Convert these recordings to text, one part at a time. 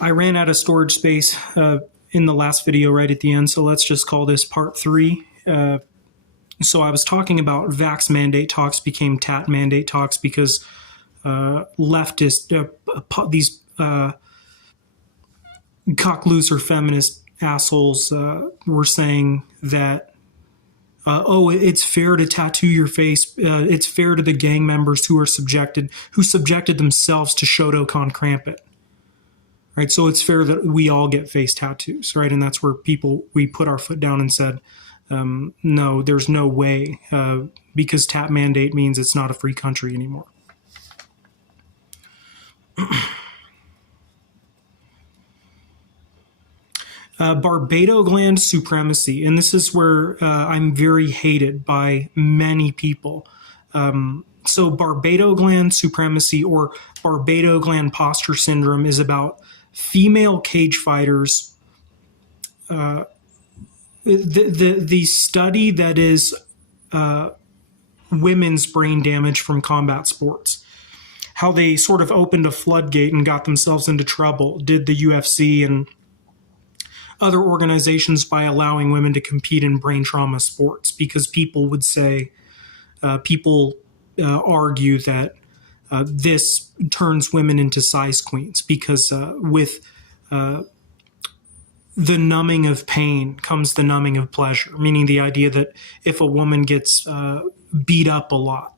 I ran out of storage space in the last video right at the end, so let's just call this part 3. So I was talking about vax mandate talks became tat mandate talks because leftist, these cock-loser feminist assholes were saying that, it's fair to tattoo your face. It's fair to the gang members who subjected themselves to Shotokan Karambit. Right, so it's fair that we all get face tattoos, right? And that's where we put our foot down and said, no, there's no way, because tat mandate means it's not a free country anymore. Barbados gland supremacy, and this is where I'm very hated by many people. So Barbados gland supremacy, or Barbados gland posture syndrome, is about female cage fighters. The study that is women's brain damage from combat sports, how they sort of opened a floodgate and got themselves into trouble, did the UFC and other organizations, by allowing women to compete in brain trauma sports, because people would say, argue that this turns women into size queens, because with the numbing of pain comes the numbing of pleasure, meaning the idea that if a woman gets beat up a lot,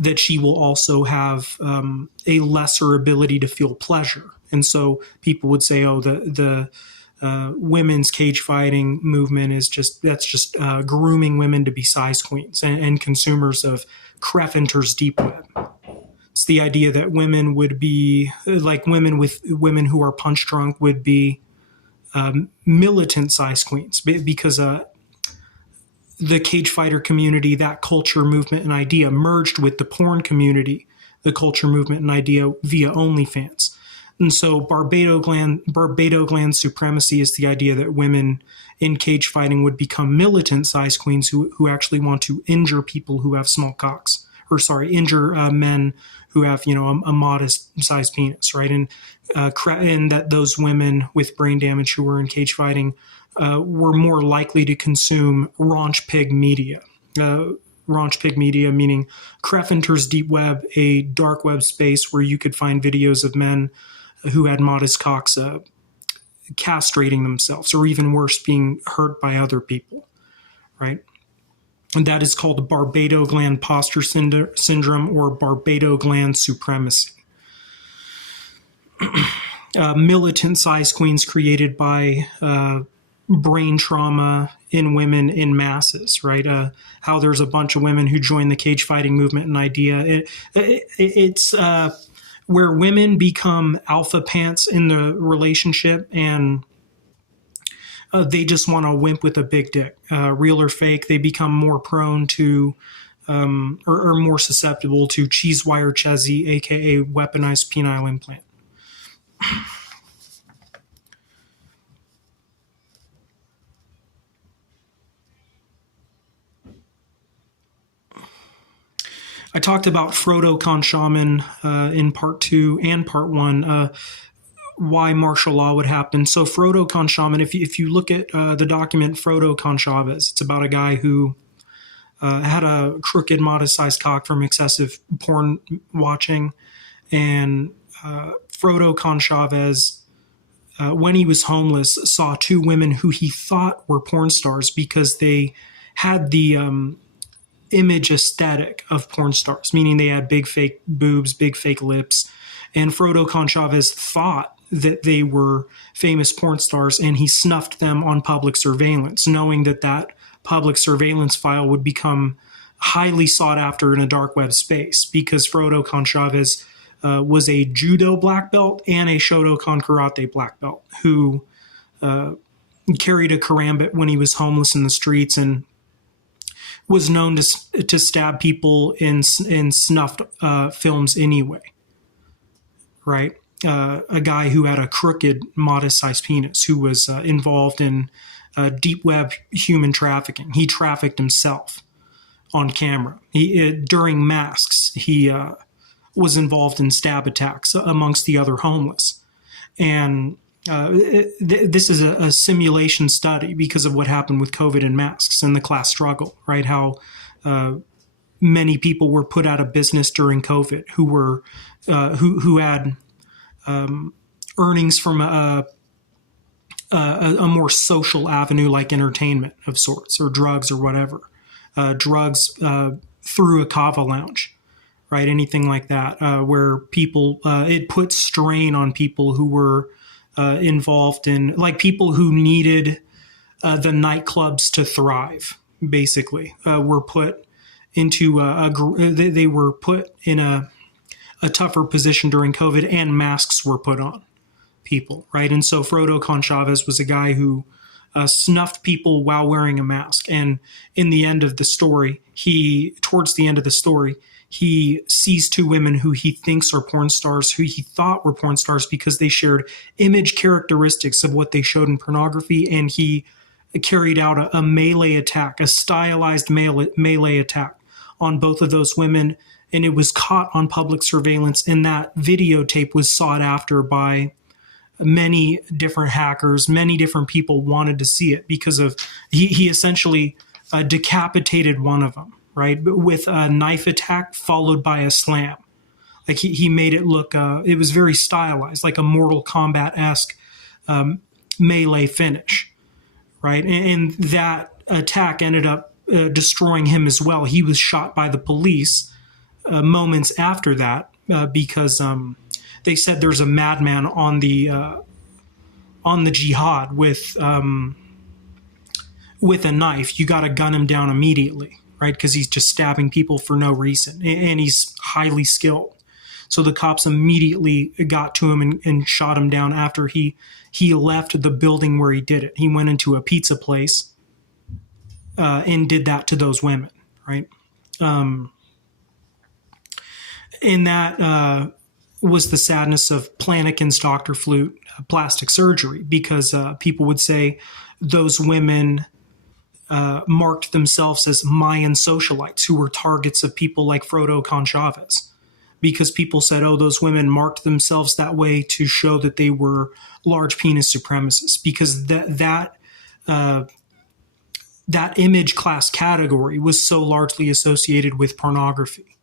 that she will also have a lesser ability to feel pleasure. And so people would say, oh, the women's cage fighting movement is just grooming women to be size queens and consumers of Kreffenter's deep web. It's the idea that women would be like women who are punch drunk would be militant size queens, because the cage fighter community, that culture, movement, and idea merged with the porn community, the culture, movement, and idea via OnlyFans. And so Barbados gland supremacy is the idea that women in cage fighting would become militant size queens who actually want to injure people who have small cocks, injure men who have, a modest sized penis, right? And that those women with brain damage who were in cage fighting were more likely to consume raunch pig media. Raunch pig media meaning Kreffenter's deep web, a dark web space where you could find videos of men who had modest cocks castrating themselves, or even worse, being hurt by other people, right? And that is called Barbados gland posture syndrome, or Barbados gland supremacy. Militant size queens created by brain trauma in women in masses, right? How there's a bunch of women who join the cage fighting movement and idea. It's where women become alpha pants in the relationship, and they just want a wimp with a big dick, real or fake. They become more prone to or more susceptible to cheese wire chesy, aka weaponized penile implant. I talked about Shotokan shaman in part 2 and part 1, why martial law would happen. So Shotokan shaman, if you look at the document Shotokan Chavez, it's about a guy who had a crooked, modest-sized cock from excessive porn watching. And Shotokan Chavez, when he was homeless, saw 2 women who he thought were porn stars because they had the image aesthetic of porn stars, meaning they had big fake boobs, big fake lips. And Shotokan Chavez thought that they were famous porn stars, and he snuffed them on public surveillance, knowing that public surveillance file would become highly sought after in a dark web space, because Shotokan Chavez was a judo black belt and a Shotokan karate black belt who carried a karambit when he was homeless in the streets and was known to stab people in snuffed films anyway, right? A guy who had a crooked, modest-sized penis who was involved in deep web human trafficking. He trafficked himself on camera. During masks, he was involved in stab attacks amongst the other homeless. And this is a simulation study because of what happened with COVID and masks and the class struggle, right? How many people were put out of business during COVID who had earnings from a more social avenue like entertainment of sorts or drugs or whatever. Drugs through a kava lounge, right? Anything like that, where people, it put strain on people who were involved in, like people who needed the nightclubs to thrive, basically, were put into they were put in a tougher position during COVID, and masks were put on people, right? And so Shotokan Chavez was a guy who snuffed people while wearing a mask. And in the end of the story, towards the end of the story, he sees two women who he thinks are porn stars, who he thought were porn stars because they shared image characteristics of what they showed in pornography. And he carried out a melee attack, a stylized melee attack on both of those women. And it was caught on public surveillance. And that videotape was sought after by many different hackers. Many different people wanted to see it because of he essentially decapitated one of them, right? But with a knife attack followed by a slam. Like he made it look, it was very stylized, like a Mortal Kombat-esque melee finish, right? And that attack ended up destroying him as well. He was shot by the police moments after that because they said there's a madman on the jihad with a knife. You got to gun him down immediately, right? Because he's just stabbing people for no reason, and he's highly skilled. So the cops immediately got to him and shot him down after he left the building where he did it. He went into a pizza place and did that to those women, right? And that was the sadness of Planikin's Dr. Flute plastic surgery, because people would say those women marked themselves as Mayan socialites who were targets of people like Shotokan Chavez, because people said, oh, those women marked themselves that way to show that they were large penis supremacists, because that image class category was so largely associated with pornography.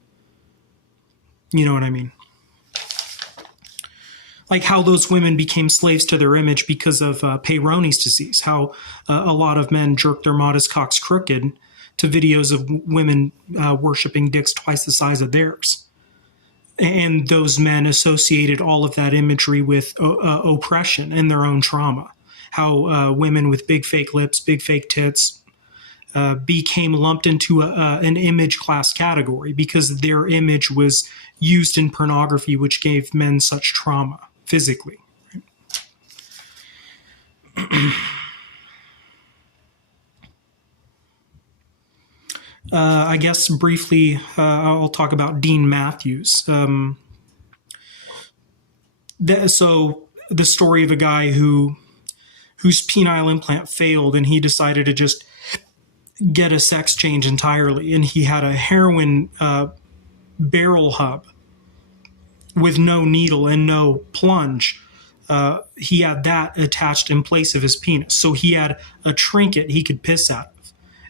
You know what I mean? Like how those women became slaves to their image because of Peyronie's disease, how a lot of men jerk their modest cocks crooked to videos of women worshiping dicks twice the size of theirs. And those men associated all of that imagery with oppression and their own trauma. How women with big fake lips, big fake tits became lumped into an image class category because their image was used in pornography, which gave men such trauma physically. I guess briefly, I'll talk about Dean Matthews. So the story of a guy whose penile implant failed, and he decided to just get a sex change entirely, and he had a heroin barrel hub with no needle and no plunge. He had that attached in place of his penis. So he had a trinket he could piss out of.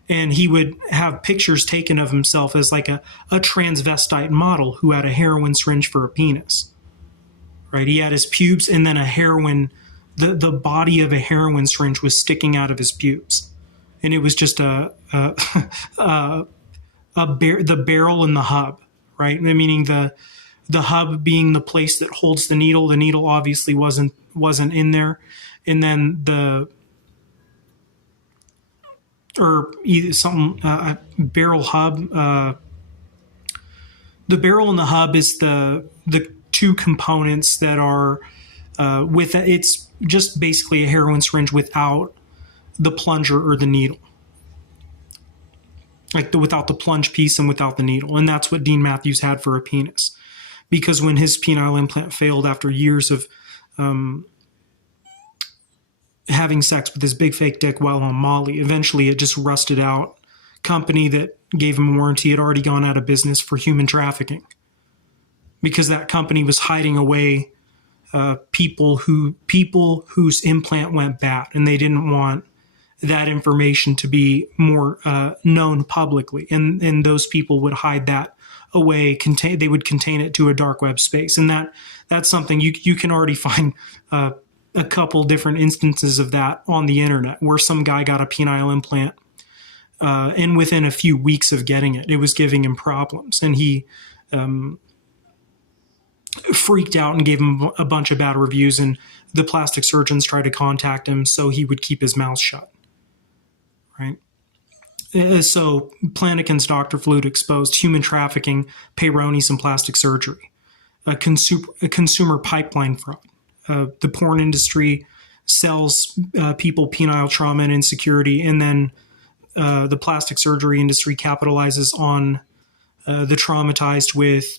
And he would have pictures taken of himself as like a transvestite model who had a heroin syringe for a penis. Right? He had his pubes, and then the body of a heroin syringe was sticking out of his pubes. And it was just the barrel and the hub, right? Meaning the hub being the place that holds the needle. The needle obviously wasn't in there, and then barrel hub. The barrel and the hub is the two components that are with it's just basically a heroin syringe without the plunger or the needle, without the plunge piece and without the needle. And that's what Dean Matthews had for a penis, because when his penile implant failed after years of having sex with his big fake dick while on Molly, eventually it just rusted out. Company that gave him a warranty had already gone out of business for human trafficking, because that company was hiding away people whose implant went bad, and they didn't want that information to be more known publicly, and those people would hide that away. They would contain it to a dark web space, and that's something you can already find a couple different instances of that on the internet, where some guy got a penile implant, and within a few weeks of getting it, it was giving him problems, and he freaked out and gave him a bunch of bad reviews, and the plastic surgeons tried to contact him so he would keep his mouth shut. Right? So Planikin's Dr. Flute exposed human trafficking, peyronie's, and plastic surgery, a consumer pipeline fraud. The porn industry sells people penile trauma and insecurity, and then the plastic surgery industry capitalizes on the traumatized with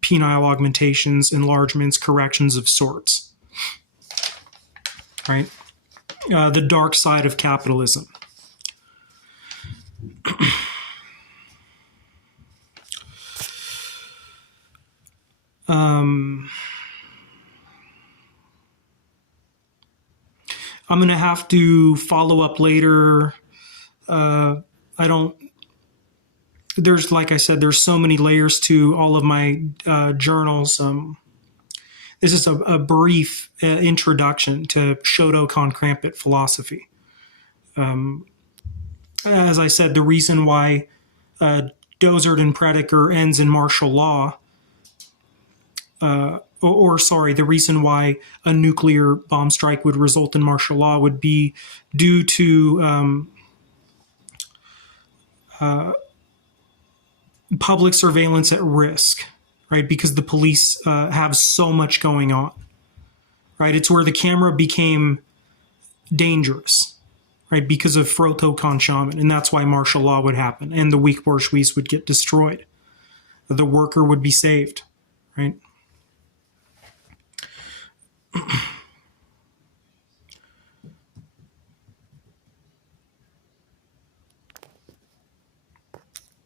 penile augmentations, enlargements, corrections of sorts. Right? The dark side of capitalism. I'm going to have to follow up later. There's, like I said, there's so many layers to all of my journals. This is a brief introduction to Shotokan Karambit philosophy. As I said, the reason why Dozert and Prediker ends in martial law, the reason why a nuclear bomb strike would result in martial law would be due to public surveillance at risk, right? Because the police have so much going on, right? It's where the camera became dangerous, right? Because of Shotokan shaman, and that's why martial law would happen, and the weak bourgeois would get destroyed. The worker would be saved, right?